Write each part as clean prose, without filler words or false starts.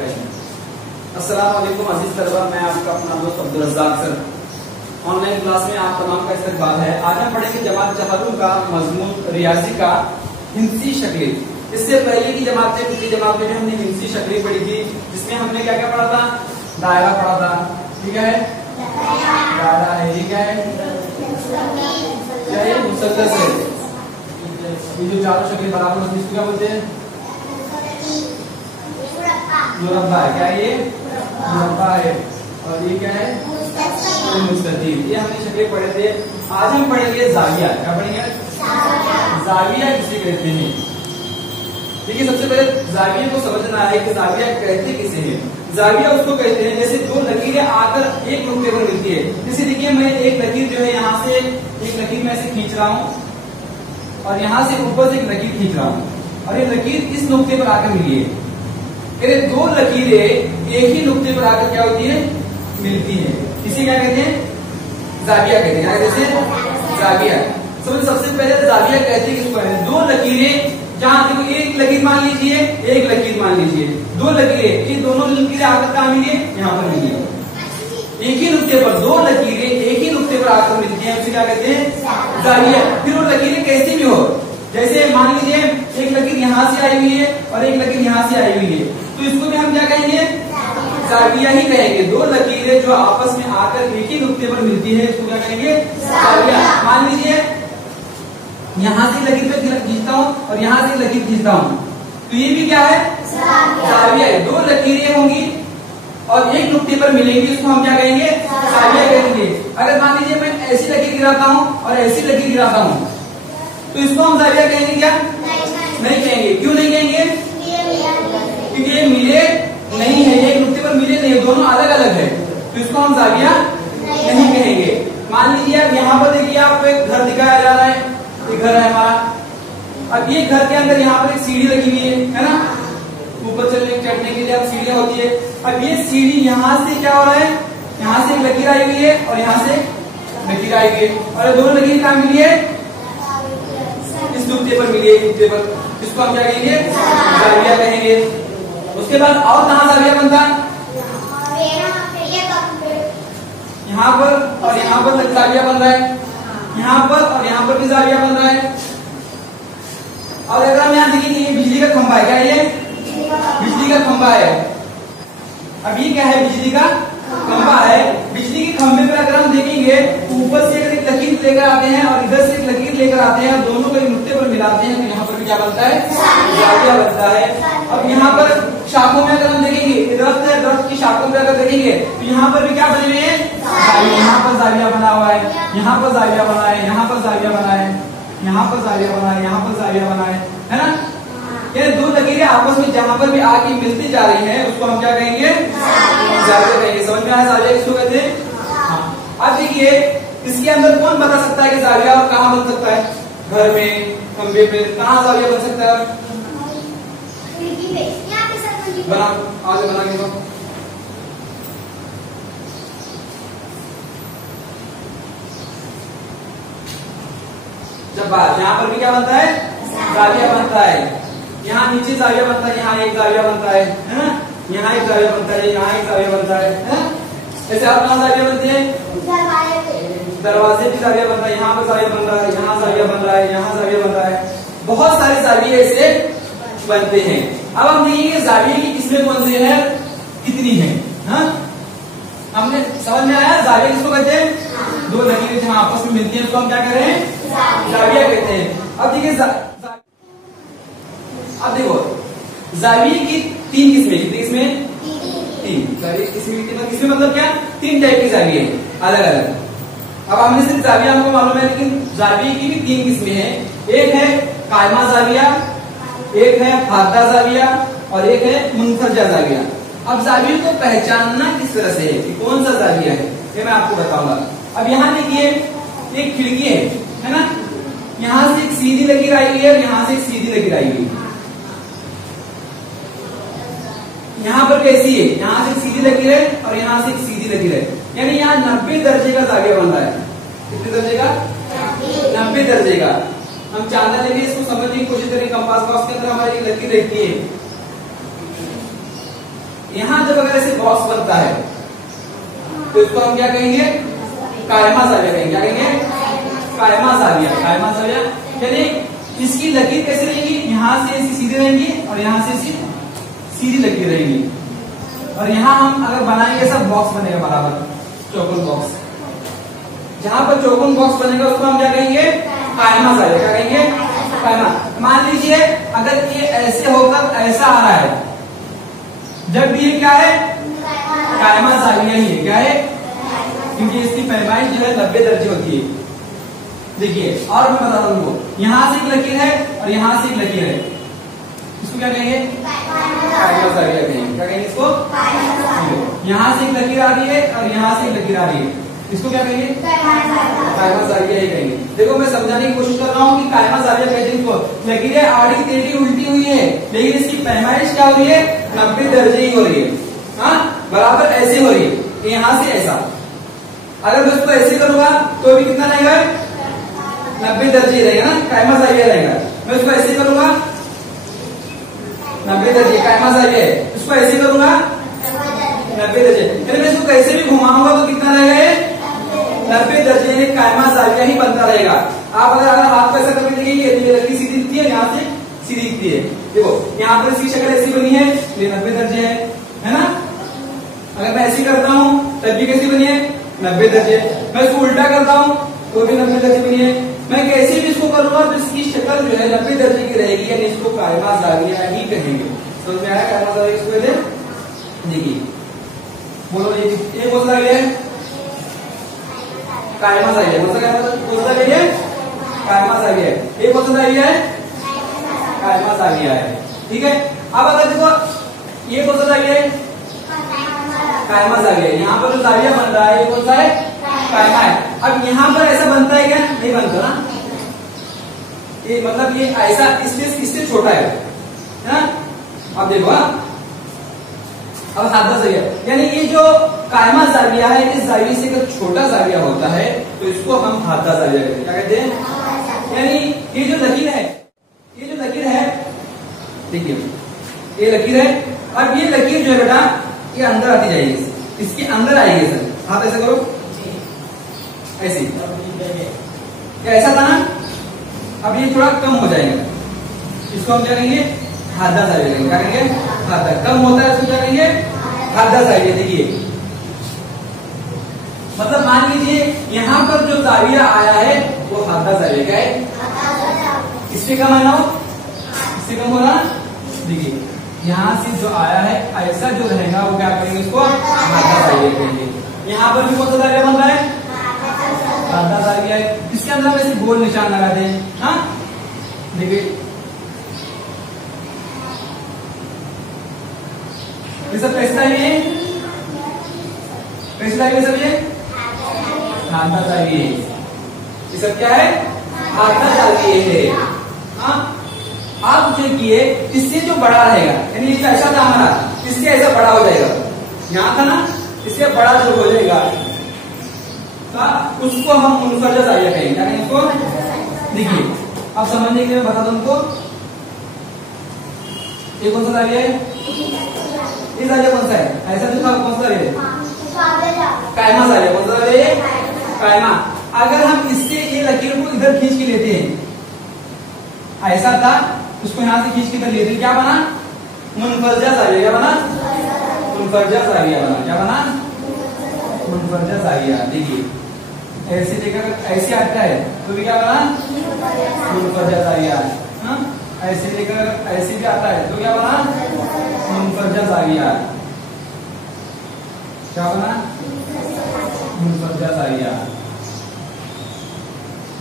अस्सलाम वालेकुम अजीज तलबा, मैं आपका अपना दोस्त अब्दुल रज़्ज़ाक सर। ऑनलाइन क्लास में आप तमाम का इस्तकबाल है। आज हम पढ़ेंगे जमात चहारुम का मजमून रियाजी का हिंसी शक्लें। इससे पहले की जमात में हमने हिंसी शक्लें पढ़ी थी, जिसमें हमने क्या क्या पढ़ा था? दायरा पढ़ा था, ठीक है। दायरा है, ये क्या है? क्या है? मुसद्दस है। ये जो चारों शक्लें बराबर होती है इसको क्या बोलते हैं? मुरब्बा है। क्या ये? मुरब्बा है। और ये क्या है? मुस्ततील। ये हमने शक्लें पढ़े थे। आज हम पढ़ेंगे जाविया। क्या पढ़ेंगे? जाविया किसे कहते हैं। देखिए, सबसे पहले जाविया को समझना है कि जाविया कहते किसे हैं। जाविया उसको कहते हैं जैसे दो लकीरें आकर एक नुक्ते पर मिलती है। जैसे देखिए, मैं एक लकीर जो है यहाँ से एक लकीर मैं ऐसे खींच रहा हूँ और यहाँ से ऊपर से एक लकीर खींच रहा हूँ और ये लकीर इस नुक्ते पर आकर मिली है। ये दो लकीरें एक ही नुक्ते पर आकर क्या होती है? मिलती है। इसे क्या कहते हैं? जाविया कहते हैं। जैसे जाविया समझ, सबसे पहले जाविया कहते हैं किसको है? दो लकीरें जहां देखो, एक लकीर मान लीजिए, एक लकीर मान लीजिए, दो लकीरें, ये दोनों लकीरें आकर कहाँ मिली? यहाँ पर मिली है। एक ही नुक्ते पर दो लकीरें एक ही नुक्ते पर आकर मिलती हैं, उसे क्या कहते हैं? जाविया। फिर वो लकीरें कैसी भी हो, जैसे मान लीजिए एक लकीर यहाँ से आई हुई है और एक लकीर यहाँ से आई हुई है, तो इसको भी हम क्या कहेंगे? जाविया ही कहेंगे। दो लकीरें जो आपस में आकर एक ही नुक्ते पर मिलती है, इसको क्या कहेंगे? जाविया। मान लीजिए यहाँ से लकीर पे खींचता हूँ और यहाँ से लकीर खींचता हूँ, तो ये भी क्या है? जाविया है। दो लकीरें होंगी और एक नुक्ते पर मिलेंगी, इसको हम क्या कहेंगे? जाविया कहेंगे। अगर मान लीजिए मैं ऐसी लकीर गिराता हूँ और ऐसी लकीर गिराता हूँ, तो इसको हम जाविया कहेंगे क्या? नहीं कहेंगे। क्यों नहीं कहेंगे? क्योंकि ये मिले नहीं है, एक नुक्ते पर मिले नहीं, दोनों अलग अलग है, तो इसको हम जाविया नहीं कहेंगे। मान लीजिए अब यहाँ पर देखिए, आपको एक घर दिखाया जा रहा है, ये घर है हमारा। अब ये घर के अंदर यहाँ पर एक सीढ़ी लगी हुई है ना, ऊपर चढ़ने के लिए अब सीढ़ियां होती है। अब ये सीढ़ी यहाँ से क्या हो रहा है? यहाँ से एक लकीर आई हुई है और यहाँ से लकीर आई हुई है, और दोनों लकीर कहाँ मिली है? इस नुक्ते पर मिली है, नुक्ते पर। इसको हम क्या कहेंगे? जाविया कहेंगे। उसके बाद और कहाँ जाविया बनता है? यहाँ पर और यहाँ पर जाविया बन रहा है, यहाँ पर और यहाँ पर भी जाविया बन रहा है। और अगर हम यहाँ देखेंगे, ये बिजली का खंभा है। क्या ये? बिजली का खंभा है। अब ये क्या है? बिजली का खंभा है। बिजली के खंभे पर अगर हम देखेंगे, ऊपर से एक लकीर लेकर आते हैं और इधर से एक लकीर लेकर आते हैं और दोनों को एक नुक्ते पर मिलाते हैं, तो यहाँ पर भी क्या बनता है? जाविया बनता है। अब यहाँ पर शाखों में अगर हम देखेंगे, दरख्त है, दरख्त की शाखों में अगर देखेंगे, तो यहाँ पर भी क्या बने हुए हैं? यहाँ पर जाविया बना हुआ है, यहाँ पर जाविया बना है, यहाँ पर जाविया बना है, यहाँ पर जाविया बना है, यहाँ पर जाविया बना है ना। ये दो लकीरें आपस में जहां पर भी आके मिलती जा रही हैं, उसको हम क्या कहेंगे? जाविया कहेंगे। समझ में आया जाविया किसको कहते हैं? हाँ। अब देखिए, इसके अंदर कौन बता सकता है कि जाविया और कहाँ बन सकता है? घर में, खंबे पे, कहाँ जाविया बन सकता है? बना, आगे बना के दो। जब यहाँ पर भी क्या बनता है? जाविया बनता है। यहाँ नीचे जाविया बनता है, यहाँ एक जाविया बनता है ना, यहाँ एक जाविया बनता है, यहाँ एक जाविया बनता है ना। ऐसे और कहाँ जाविया बनते हैं? दरवाजे भी जाविया बनता है, यहाँ पर जाविया बन रहा है, यहाँ जाविया बन रहा है, यहाँ जाविया बन रहा है। बहुत सारे जाविये ऐसे बनते हैं। अब हम देखेंगे जाविये की किस्में कौन सी है, कितनी है। हाँ, हमने समझ में आया? जाविया किसको कहते हैं? दो लकीरें जहाँ आपस में मिलती है, उसको हम क्या कह रहे हैं? जाविया कहते हैं। अब देखिए, अब देखो, जाविये की तीन किस्में। कितनी किस्में? तीन। किस्में मतलब क्या? तीन टाइप की जाविये हैं, अलग अलग। अब हमने सिर्फ जाविया हमको मालूम है, लेकिन जाविये की भी तीन किस्में हैं। एक है कायमा जाविया, एक है फाद्दा जाविया और एक है मुनफरजा जाविया। अब जाविये को पहचानना किस तरह से है कि कौन सा जाविया है, ये मैं आपको बताऊंगा। अब यहाँ देखिए, एक खिड़की है ना, यहाँ से एक सीधी लकीर आई हुई है और यहाँ से एक सीधी लकीर आई हुई है। यहाँ पर कैसी है? यहाँ से एक सीधी लकीर है और यहाँ से एक सीधी लकीर है, यानी यहाँ 90 दर्जे का जाविया बन रहा है। कितने दर्जे का? 90 दर्जे का। हम चांदा लेके इसको समझने की कोशिश करें। कंपास बॉक्स के अंदर हमारी एक लकीर रहती है, यहाँ जब अगर ऐसे बॉक्स बनता है तो इसको हम क्या कहेंगे? कायमा जाविया कहेंगे। क्या कहेंगे? कायमा जाविया। कायमा जाविया यानी इसकी लकीर कैसे रहेगी? यहाँ से ऐसी सीधी रहेंगी और यहाँ से ऐसी सीधी लकीर रहेंगी। और यहाँ हम अगर बनाएंगे सब बॉक्स बनेगा बराबर, चौकोन बॉक्स। जहां पर चौकोन बॉक्स बनेगा उसको हम क्या कहेंगे? कायमा जाविया। क्या कहेंगे? कायमा। मान लीजिए अगर ये ऐसे होकर ऐसा आ रहा है, जब भी ये क्या है? कायमा जाविया ही है। क्या है? क्योंकि इसकी पैमाइश जो है 90 दर्जे होती है। देखिए और मैं बता दूं, यहां से एक लकीर है और यहां से एक लकीर है, इसको क्या कहेंगे? कायमा जाविया कहेंगे। क्या कहेंगे इसको? यहां से एक लकीर आ रही है और यहां से एक लकीर आ रही है, इसको क्या कहेंगे? कायमा जाविया ही कहेंगे। देखो मैं समझाने की कोशिश कर रहा हूँ कि कायमा जाविया कहते हैं इसको। लकीरें आड़ी टेढ़ी उल्टी हुई है, लेकिन इसकी पैमाइश क्या हो रही है? 90 दर्जे ही हो रही है। हाँ, बराबर ऐसे हो रही है, यहां से ऐसा। अगर मैं इसको ऐसे करूंगा तो भी कितना रहेगा? 90 दर्जे रहेगा ना, कायमा जाविया रहेगा। मैं इसको ऐसे करूंगा 90 दर्जे कायमा जाविया है, इसको ऐसे करूंगा 90 दर्जे। मैं इसको कैसे भी घुमाऊंगा तो कितना रहेगा? 90 दर्जे यानी कायमा जाविया ही बनता रहेगा। आप अगर हाथ को ऐसा करके देखेंगे तो ये लकीर सीधी दिखती है, यहाँ से सीधी दिखती है। देखो यहाँ पर इसकी शक्ल ऐसी बनी है, ये 90 दर्जे है ना। अगर मैं ऐसी करता हूँ तब भी कैसी बनी है? 90 दर्जे। मैं इसको उल्टा करता हूँ तो भी 90 दर्जे बनी है। मैं कैसे भी इसको करूंगा तो इसकी शक्ल जो है 90 दर्जे की रहेगी, यानी इसको कायमा जाविया ही कहेंगे। समझ में आया? कायमा जाविया किसको कहते हैं? देखिए बोलो, ये कौन सा जाविया है? कायमा जाविया। कौन सा जाविया है? कायमा जाविया है। ये कौन सा जाविया है? कायमा जाविया है। ठीक है। अब अगर देखो ये कौन सा जाविया है? कायमा जाविया है। यहाँ पर जो जाविया बन रहा है ये कौन सा है? कायमा है। अब यहाँ पर ऐसा बनता है क्या? नहीं बनता ना, ये मतलब ये ऐसा इससे छोटा है ना। अब देखो अब हादा जाविया, यानी ये जो कायमा जाविया है, इस जाविये से अगर छोटा जाविया होता है तो इसको हम हादा जाविया कहते हैं। क्या कहते हैं? यानी ये जो लकीर है, ये जो लकीर है, देखिए ये लकीर है। अब ये लकीर जो है बेटा ये अंदर आती जाएगी, इसके अंदर आएगी सर। हाथ ऐसे करो, ऐसे क्या ऐसा था ना। अब ये थोड़ा कम हो जाएगा, इसको हम क्या कहेंगे? हादा जाविया कहेंगे। क्या कहेंगे? हादा। कम होता है इसको क्या कहेंगे? हादा जाविया। देखिए मतलब मान लीजिए यहाँ पर जो जाविया आया है वो हादा जाविया का है। इससे कम है ना, इससे कम हो रहा। देखिए यहाँ से जो आया है ऐसा जो रहेगा वो क्या करेंगे? इसको हादा जाविया कहेंगे। यहाँ पर भी कौन सा जाविया बन रहा है? हादा जाविया है। इसके अंदर ऐसे गोल निशान लगाते हैं। हाँ देखिए ये सब कैसे जाविये है? कैसे जाविये सब? ये हादा जाविये। ये सब क्या है? हादा जाविये है। हाँ आप देखिए इससे जो बड़ा रहेगा, यानी ये ऐसा था हमारा, इससे ऐसा बड़ा हो जाएगा। यहाँ था ना, इससे बड़ा जो हो जाएगा उसको हम मुनफरजा जाविया कहेंगे। क्या कहेंगे इसको? देखिए अब समझने के लिए बता दो उनको, ये कौन सा जाविया है? ये जाविया कौन सा है? ऐसा जो था कौन सा जाविया है? कायमा जाविया। कौन सा जाविया है? कायमा। अगर हम इससे ये लकीर को इधर खींच के लेते हैं, ऐसा था उसको यहाँ से खींच के इधर लेते हैं, क्या बना? मुनफरजा जाविया। क्या बना? मुनफरजा जाविया बना। क्या बना? मुनफरजा जाविया। देखिए ऐसे लेकर ऐसे आता है तो भी क्या बना? मुनफरजा जाविया। ऐसे लेकर ऐसे भी आता है तो क्या बना? मुनफरजा जाविया। क्या बना? मुनफरजा जाविया।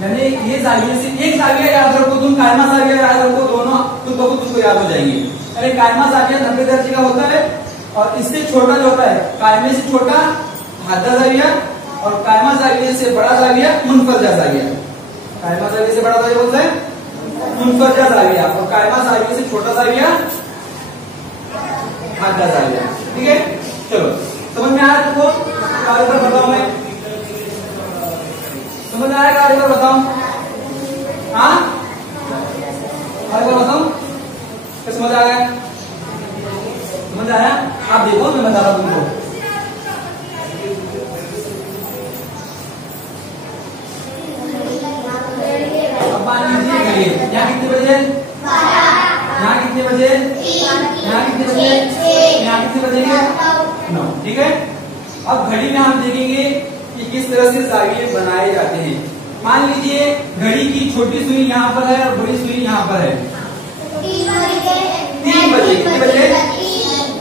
यानी ये जाविये से एक जाविया याद रखो तुम, कायमा जाविया याद रखो, दोनों तुमको याद हो जाएंगे। अरे कायमा जाविया 90 दर्जे का होता है और इससे छोटा जो होता है, कायमे से छोटा हादा जाविया और कायमा जाविये से बड़ा जाविया मुनफरजा जाविया। कायमा जाविये से बड़ा जाविया बोलता है मुनफरजा जाविया और कायमा जाविये से छोटा जाविया हादा जाविया। ठीक है, चलो समझ में आया तुमको? कार्य पर बताओ, मैं समझ में आया? कार्य पर बताओ। हाँ कार्य पर बताओ, क्या समझ आ गया? समझ आया? बताया? आप देखो मैं बता रहा हूं तुमको। अब मान लीजिए घड़ी, यहाँ कितने बजे? यहाँ कितने बजे? यहाँ कितने बजे? यहाँ कितने बजेंगे? 9। ठीक है। अब घड़ी में हम देखेंगे कि किस तरह से जाविये बनाए जाते हैं। मान लीजिए घड़ी की छोटी सुई यहाँ पर है और बड़ी सुई यहाँ पर है। 3 बजे। कितने बजे?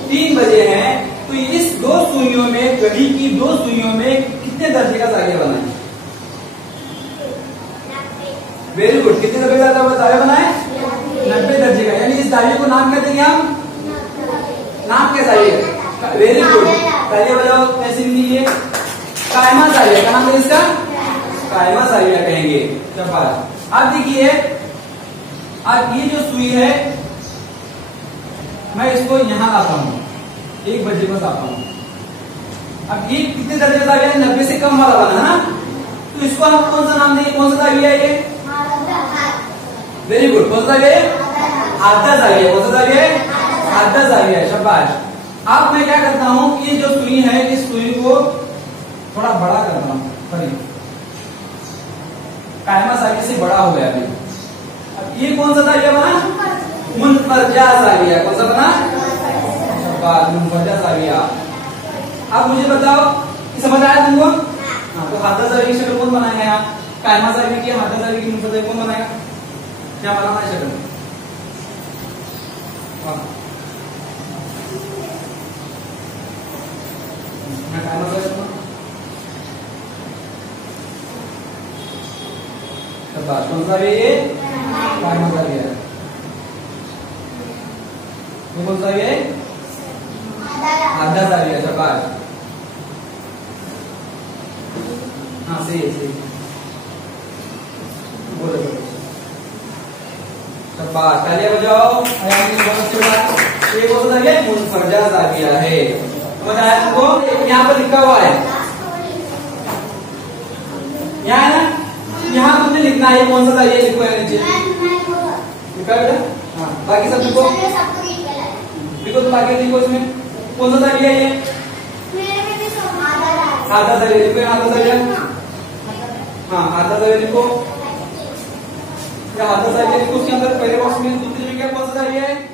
3 बजे है। तो इस 2 सुइयों में, घड़ी की 2 सुइयों में कितने दर्जे का जाविया बनाए? Very good. कितने दर्जे का जाविया बनाए? 90 दर्जे का। यानी इस जाविये को नाम क्या देंगे हम? नाम क्या जाविया? Very good. तालियां बजाओ। कैसे लीजिए? कायमा जाविया का नाम है इसका? कायमा जाविया कहेंगे। शाबाश। अब देखिए, अब ये जो सुई है मैं इसको यहां लाता हूं, 1 बजे बस आता हूं। अब ये कितने दर्जे का जाविया है? 90 से कम वाला बना है ना। तो इसको हम कौन सा नाम देंगे? कौन सा जाविया है ये? Very good. कौन सा जाविया है? आधा जाविया। कौन सा जाविया है? आधा जाविया है। शाबाश। अब मैं क्या करता हूं, ये जो सुई है इस सुई को थोड़ा बड़ा करता हूं। कायमा जाविया से बड़ा हो गया अभी। अब ये कौन सा जाविया बना? मुनफरजा जाविया। कौन सा बना? शाबाश, मुनफरजा जाविया। अब मुझे बताओ, समझ आया तुमको? हाँ, तो आधा जाविया की शक्ल कौन बनाएगा? यहाँ कायमा जाविया की, आधा जाविया की, मुनफरजा कौन बनाएगा? क्या बनाना है शक्ल? मैं कायमा जाविया। शाबाश। कौन सा है ये? कायमा जाविया है। ये कौन सा है? आधा जाविया। शाबाश। हाँ सही है, सही। बोलो शाबाश। तालियां बजाओ। ये कौन सा है? मुनफरजा जाविया है। समझ आया तुमको? यहाँ पर लिखा हुआ है, यहाँ है ना, यहाँ तुमने लिखना है कौन सा जाविया लिखो है नीचे। लिखा है बेटा? हाँ। बाकी सब लिखो, लिखो तो बाकी लिखो। इसमें कौन सा जाविया है ये? आधा जाविया लिखो। आधा जाविया। हाँ, आधा जाविया लिखो। आधा जाविया लिखो। उसके अंदर पहले बॉक्स में दूसरे में क्या कौन सा जाविया है?